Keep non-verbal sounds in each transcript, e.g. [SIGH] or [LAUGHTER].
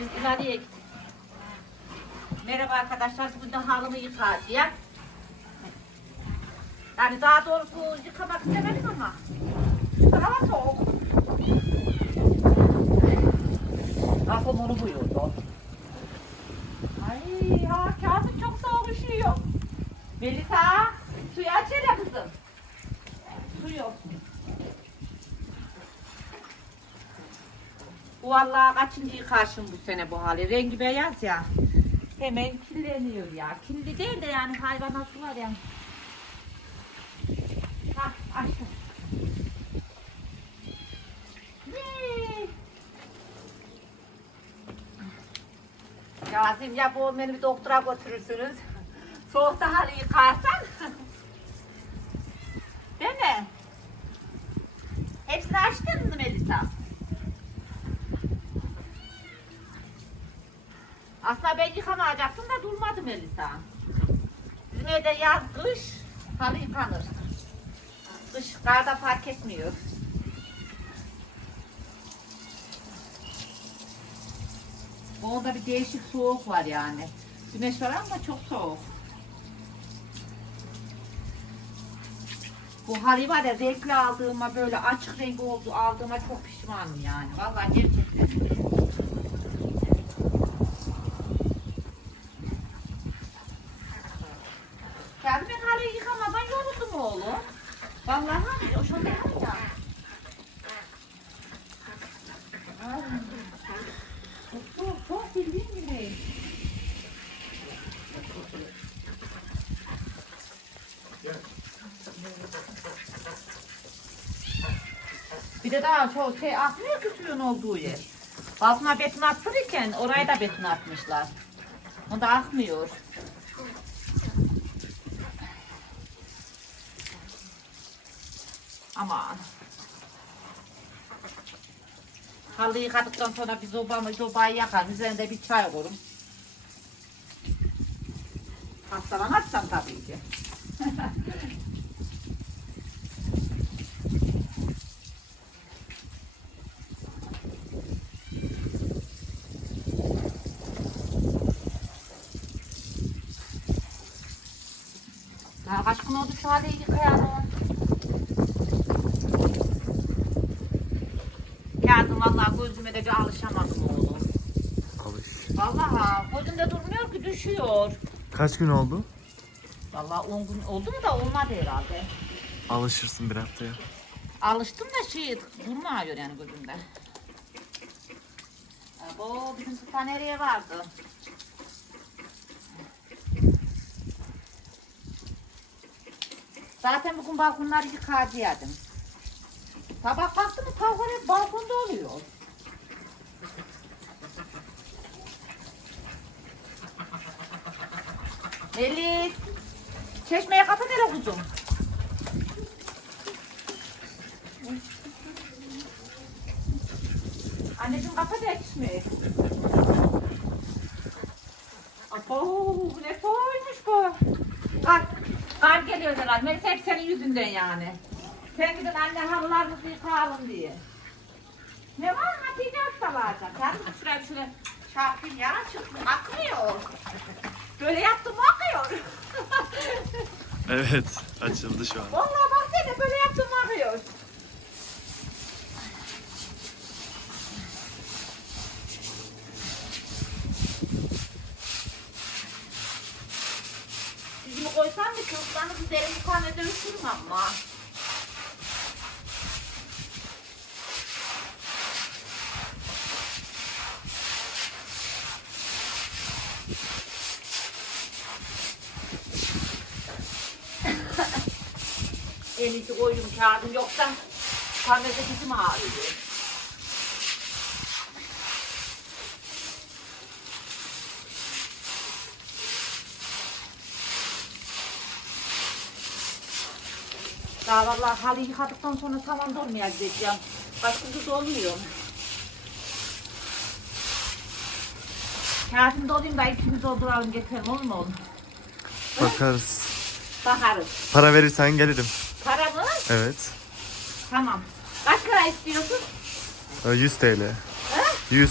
Biz ileriye gittik. Merhaba arkadaşlar. Bugün de halımı yıkayacağım. Yani daha doğrusu yıkamak istemedim ama. Hava soğuk. Kafam onu buyurdu. Ay ha Kazım çok soğuk üşüyor. Melisa suyu aç hele kızım. Suyu. Vallahi kaçıncı yıkaşım bu sene bu hali. Rengi beyaz ya. Hemen kirleniyor ya. Kirli değil de yani hayvana su var yani. Ha açtım. Kazım ya bu beni bir doktora götürürsünüz. Soğukta halı yıkarsan. Değil mi? Hepsini açtın mı Melisa? Aslında ben yıkamayacaktım da durmadı Melisa. Bizim evde yaz, kış halı yıkanır. Kış karda fark etmiyor. Onda bir değişik soğuk var yani. Güneş var ama çok soğuk. Bu hali var ya renkli aldığıma böyle açık rengi oldu aldığıma çok pişmanım yani. Vallahi gerçekten. Kendi ben halıyı yıkamadan yoruldum oğlum. Vallahi o şöyle ya. Ay, Çok soğuk, çok bildiğin gibi. Bir de daha çok şey atmıyor ki suyun olduğu yer. Altına beton attırırken oraya da beton atmışlar. O da akmıyor. Aman. Halı yıkadıktan sonra bir sobamı, sobayı yakar. Üzerinde bir çay koyarım. Hastalanmazsam tabii ki. Daha kaç gün oldu şu halde yıkayalım. Kağıdım vallahi gözüme de bir alışamadım oğlum. Alış. Vallahi gözümde durmuyor ki düşüyor. Kaç gün oldu? Vallahi 10 gün oldu mu da olmadı herhalde. Alışırsın bir haftaya. Alıştım da şey durmuyor yani gözümde. Bu bizim sultan nereye vardı? Zaten bugün balkonları yıkayacaktım. Sabah kalktım tavuklar hep balkonda oluyor. Melis, çeşmeye kapat hele kuzum. Anneciğim kapat ya çeşmeyi. Abo, bu ne soğuymuş bu. Kar, geliyor herhalde. Hep senin yüzünden yani. Sen gidin anne halılarımızı yıkayalım diye. Ne var Hatice hastalarca. Sen de şuraya şöyle çarpayım ya. Çıkmıyor, akmıyor. Böyle yaptım akıyor. [LAUGHS] Evet. Açıldı şu an. Vallahi baksana böyle yaptım mı akıyor. Dizimi koysam da üzerim bu kanede üşürüm ama. [LAUGHS] En iyisi koydum kağıdım yoksa kanede dizim ağrıyor. Daha vallahi halı yıkadıktan sonra tamam dolmaya gideceğim. Başka bir dolmuyor. Kağıtını dolayım da ikimiz dolduralım getirelim olur mu oğlum? Bakarız. Bakarız. Para verirsen gelirim. Para mı? Evet. Tamam. Kaç lira istiyorsun? Ee, 100 TL. Ha? 100.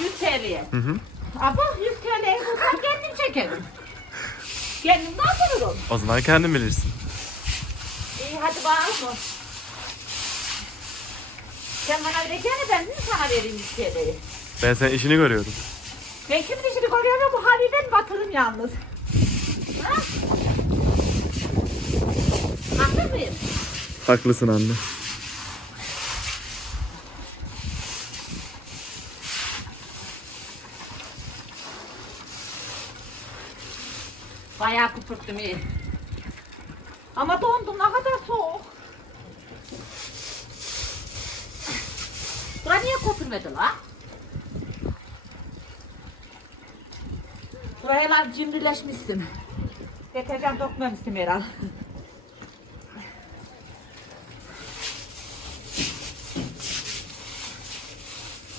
100 TL. TL'ye. Hı hı. Ama 100 TL'ye bulsam kendim çekerim. Kendim ne yaparım? O zaman kendin bilirsin. İyi hadi bağırma. Sen bana vereceğini ben mi sana vereyim 100 TL'yi? Ben senin işini görüyorum. Ben kimin işini görüyorum bu haliyi ben batırım yalnız. Ha? Haklı mıyım? Haklısın anne. Bayağı kupurttum iyi. Ama dondum ne kadar soğuk. Bura niye köpürmedi la? Buraya lan cimrileşmişsin. Deterjan dökmemişsin herhal.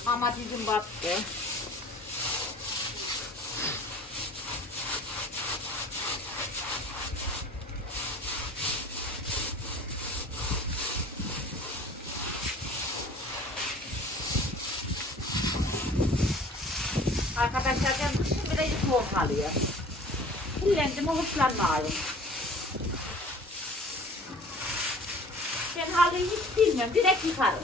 Ama dizim battı. Hoşlanmıyorum. Ben halıyı hiç bilmiyorum. Direkt yıkarım.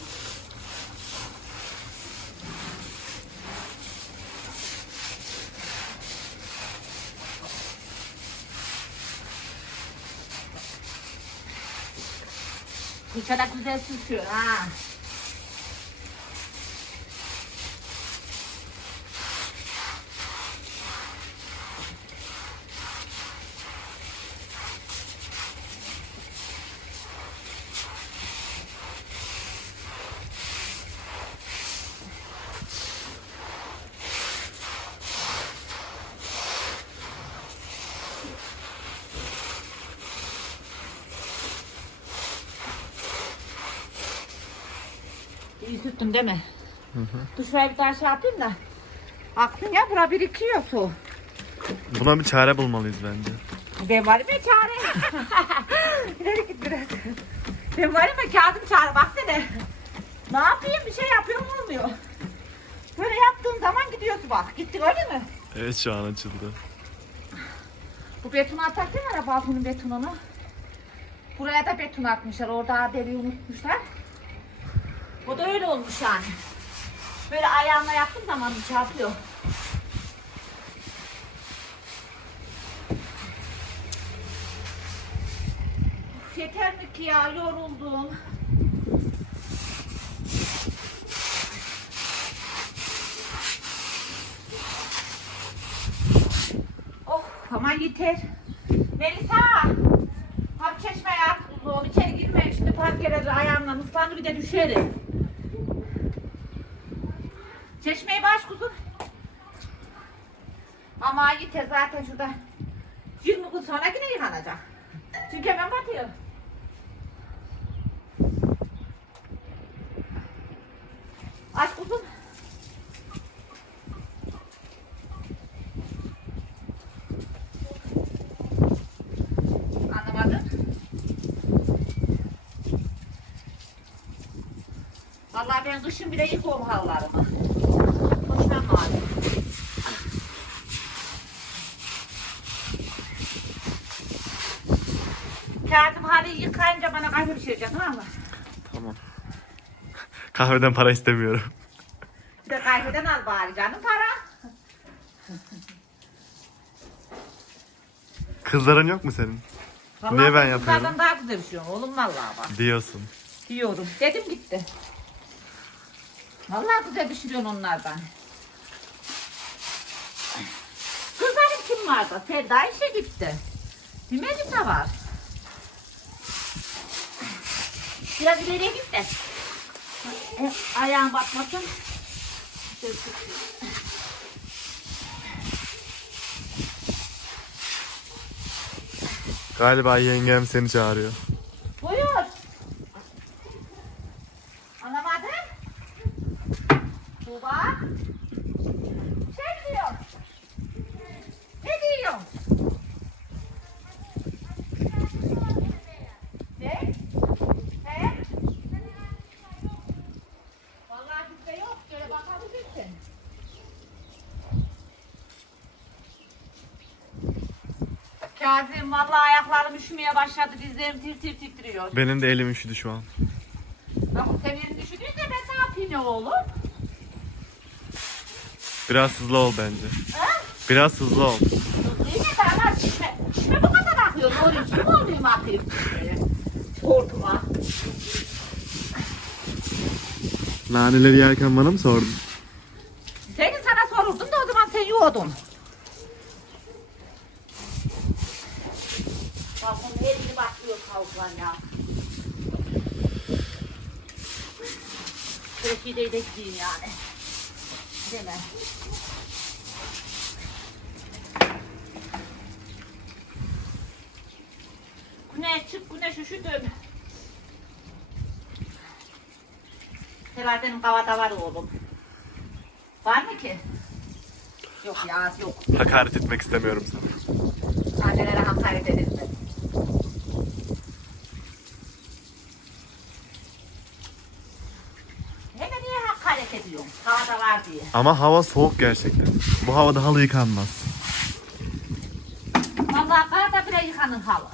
Dışarıda güzel süsüyor ha. Süttün değil mi? Dur şuraya bir daha şey yapayım da. Aksın ya bura birikiyor su. Buna bir çare bulmalıyız bence. Ben varım ya çare. [LAUGHS] İleri git biraz. Ben varım ya kağıdım çare baksana. Ne yapayım bir şey yapıyorum olmuyor. Böyle yaptığın zaman gidiyorsun bak. Gitti öyle mi? Evet şu an açıldı. Bu betonu atak değil mi balkonun betonunu? Buraya da beton atmışlar. Orada deriyi unutmuşlar. O da öyle olmuş yani. Böyle ayağımla yaptım zaman. Uf, Yeter mi ki ya yoruldum. Oh ama yeter. Melisa. Abi çeşmeye at kuzum. İçeri girme. Şimdi parkelerde ayağımla ıslandı bir de düşerim. Çeşmeyi baş kuzum. Ama yeter zaten şurada. 20 gün sonra yine yıkanacak. Çünkü hemen batıyor. Aç kuzum. Anlamadın? Vallahi ben kışın bile yıkıyorum halılarımı. Hoşlanmadım. Kağıdım halıyı yıkayınca bana kahve pişireceksin tamam mı? Tamam. Kahveden para istemiyorum. Bir de kahveden al bari canım para. Kızların yok mu senin? Vallahi Niye ben kızlardan yapıyorum? daha güzel pişiyorum oğlum vallahi bak. Diyorsun. Diyorum. Dedim gitti. Vallahi güzel pişiriyorsun onlardan. Kim vardı? Ferda işe gitti. Bir Melisa var. Biraz ileriye git de. E, Ayağın batmasın. Galiba yengem seni çağırıyor. Buyur. Anlamadın? Tuğba. Şey diyor. Ne diyor? Ne? He? Vallahi bizde yok. Şöyle bakabilirsin. Kazım vallahi başladı. Dizlerim tir tir titriyor. Benim de elim üşüdü şu an. Bak sen elini düşündüyse ben ne yapayım ya oğlum? Biraz hızlı ol bence. Ha? Biraz hızlı ol. İyi de sana çişme. Çişme bu kadar akıyor. Doğru kim olayım akayım? Korkma. Naneleri yerken bana mı sordun? Seni sana sorurdum da o zaman sen yoğdun. Bak onun elini başlıyor tavuklar ya. Peki de bekleyeyim yani. Değil mi? Güneş çık güneş üşüdüm. Selahattin'in kavada var oğlum. Var mı ki? Yok ya yok. Hakaret etmek istemiyorum sana. Annelere hakaret edilmez. Hemen niye hakaret ediyorsun? Havada var diye. Ama hava soğuk gerçekten. Bu havada halı yıkanmaz. Vallahi karada bile yıkanın halı.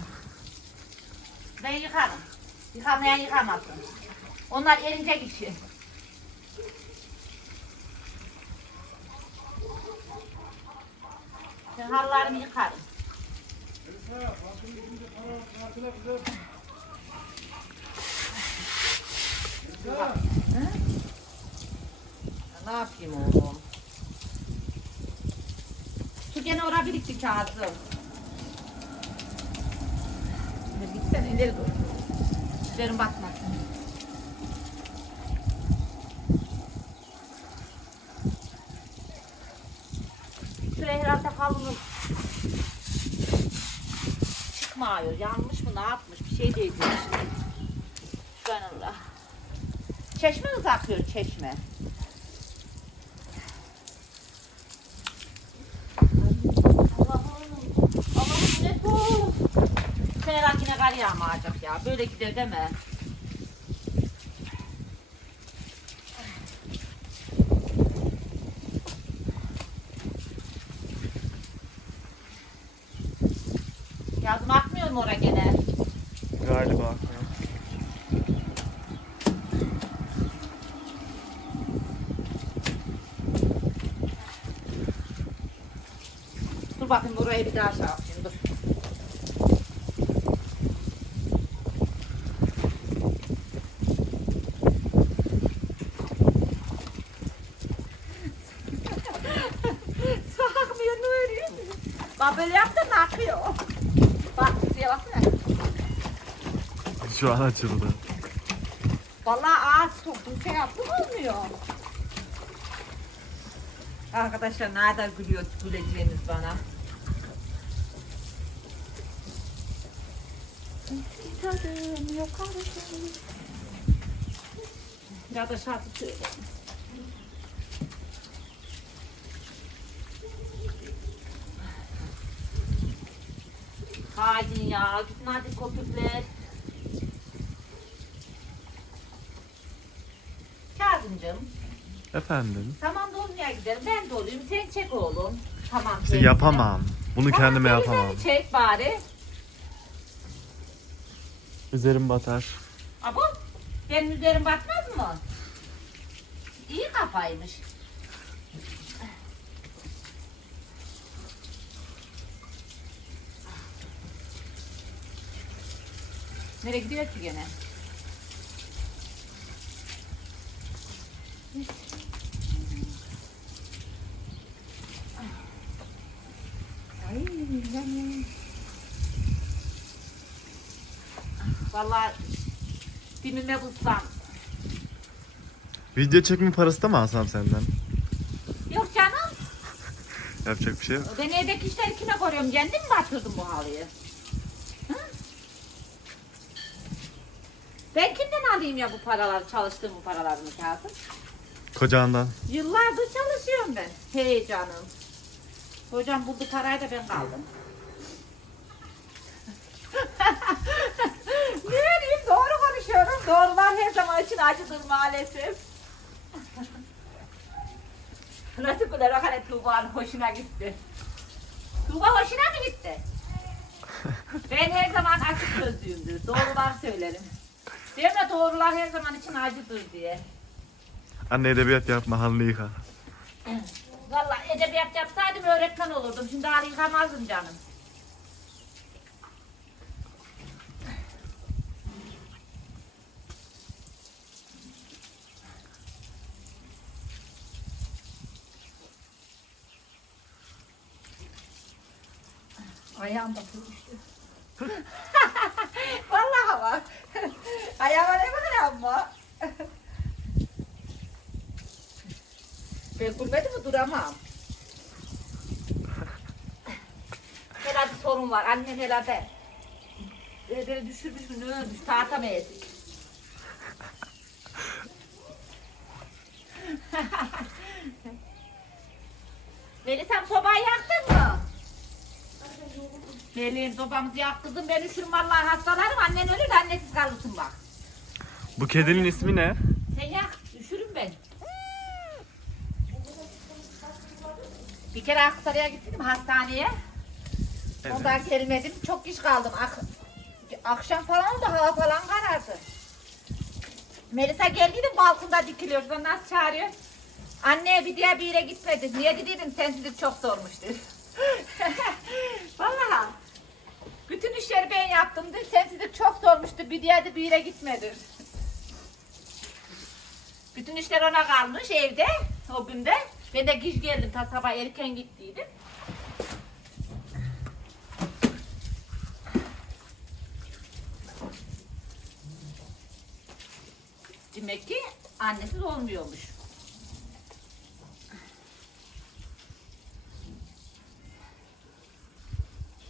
Ben yıkarım. Yıkamayan yıkamasın. Onlar erince geçiyor. Ben halılarımı yıkarım. Hı? Ne yapayım oğlum? Su gene oraya birikti Kazım. İleri gitsene ileri dur. Üstlerim batmasın. Şuraya herhalde havlunun çıkmıyor. Yanmış mı ne yapmış bir şey değil. Şuranın Çeşme mi akıyor çeşme? Allah'ım. Allah'ım ne bu? Seneler yine kar yağmayacak ya. Böyle gider deme. Yazım akmıyor mu oraya gene? Galiba. Dur bakayım buraya bir daha şey yapayım dur. Su akmıyor ne örüyor? Bak böyle yaptın da akıyor. Bak suya baksana. Şu an açıldı. Vallahi ağız soktum şey yaptım olmuyor. Arkadaşlar nereden gülüyor güleceğiniz bana. Eski tadım yok artık. Biraz da şarkı söyleyeyim. Hadi ya, gidin hadi köpükler. Kazımcığım, Efendim? tamam dolmaya gidelim. Ben doluyum, sen çek oğlum. Tamam. İşte teyze. yapamam. Bunu Tamam, kendime teyzeni yapamam. çek bari. Üzerim batar. Abo, benim üzerim batmaz mı? İyi kafaymış. Nereye gidiyor ki gene? Ay. Vallahi dimime bulsam. Video çekme parası da mı alsam senden? Yok canım. Yapacak bir şey yok. Ben evdeki işleri kime koruyorum? Kendim mi batırdım bu halıyı? Hı? Ben kimden alayım ya bu paraları, çalıştığım bu paralarını Kazım? Kocandan. Yıllardır çalışıyorum ben. Hey canım. Hocam buldu parayı da ben kaldım. [LAUGHS] ne diyeyim doğru konuşuyorum. Doğrular her zaman için acıdır maalesef. [LAUGHS] Nasıl o hani Tuğba'nın hoşuna gitti. Tuğba hoşuna mı gitti? [LAUGHS] Ben her zaman açık sözlüyümdür. Doğrular söylerim. Değil mi? Doğrular her zaman için acıdır diye. Anne edebiyat yapma halını yıka. Vallahi edebiyat yapsaydım öğretmen olurdum. Şimdi hali yıkamazdım canım. Ayağım da düştü. [LAUGHS] [LAUGHS] Vallahi bak. Ayağıma ne var ama? Ben gülmedim mi duramam. Herhalde sorun var. Annen herhalde e, beni düşürmüş mü ne ölmüş tahtamayız. [LAUGHS] Melisem sobayı yaktın mı? Melis sobamızı yaktırdın ben üşürüm vallahi hastalarım annen ölür de annesiz kalırsın bak. Bu kedinin ismi ne? Sen yak üşürüm ben. Bir kere Aksaray'a gittim hastaneye. Evet. Ondan gelmedim. Çok geç kaldım. Ak- akşam falan oldu. Hava falan karardı. Melisa geldiydi balkonda dikiliyor. Şuradan nasıl çağırıyor? Anne bir diğer bir yere gitmedi. Niye dediydim sensizlik çok zormuştu. [LAUGHS] Vallahi. Bütün işleri ben yaptımdı. Sensizlik çok zormuştu. Bir diğer de bir yere gitmedi. Bütün işler ona kalmış evde o günde. Ben de geç geldim. Ta sabah erken gittiydim. Demek ki annesiz olmuyormuş.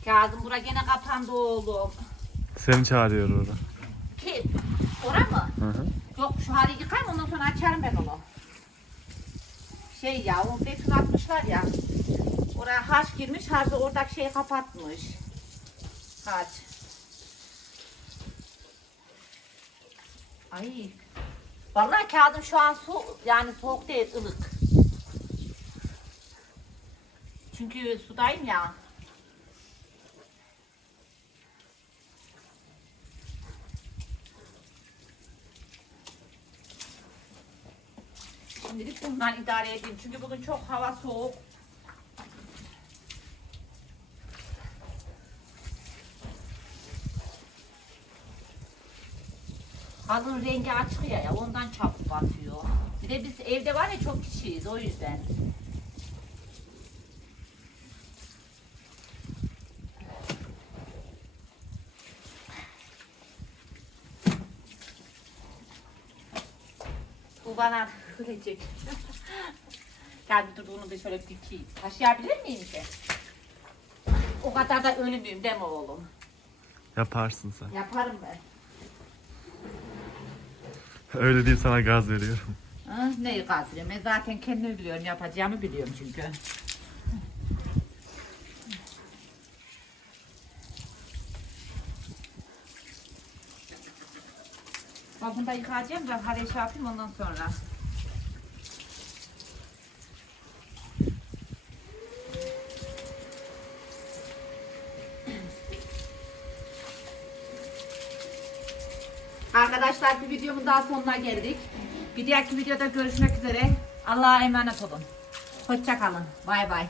Kazım bura gene kapandı oğlum. Seni çağırıyor orada. Kim? Ora mı? Hı hı. Yok şu hali yıkayım ondan sonra açarım ben onu. Şey ya o beton atmışlar ya. Oraya harç girmiş harcı oradaki şeyi kapatmış. Harç. Ay. Vallahi kağıdım şu an su yani soğuk değil ılık. Çünkü sudayım ya. Şimdilik bundan idare edeyim. Çünkü bugün çok hava soğuk. Halının rengi açık ya, ya ondan çabuk batıyor. Bir de biz evde var ya çok kişiyiz o yüzden. Bu bana ölecek. [LAUGHS] Gel bir dur bunu da şöyle dikeyim. Taşıyabilir miyim ki? O kadar da ölü müyüm deme oğlum. Yaparsın sen. Yaparım ben. [LAUGHS] Öyle değil sana gaz veriyorum. Ha, neyi kaldırıyorum? Ben zaten kendimi biliyorum, yapacağımı biliyorum çünkü. Ben bunu da yıkayacağım da haraya şey yapayım ondan sonra. Arkadaşlar bir videomun daha sonuna geldik. Bir dahaki videoda görüşmek üzere. Allah'a emanet olun. Hoşça kalın. Bay bay.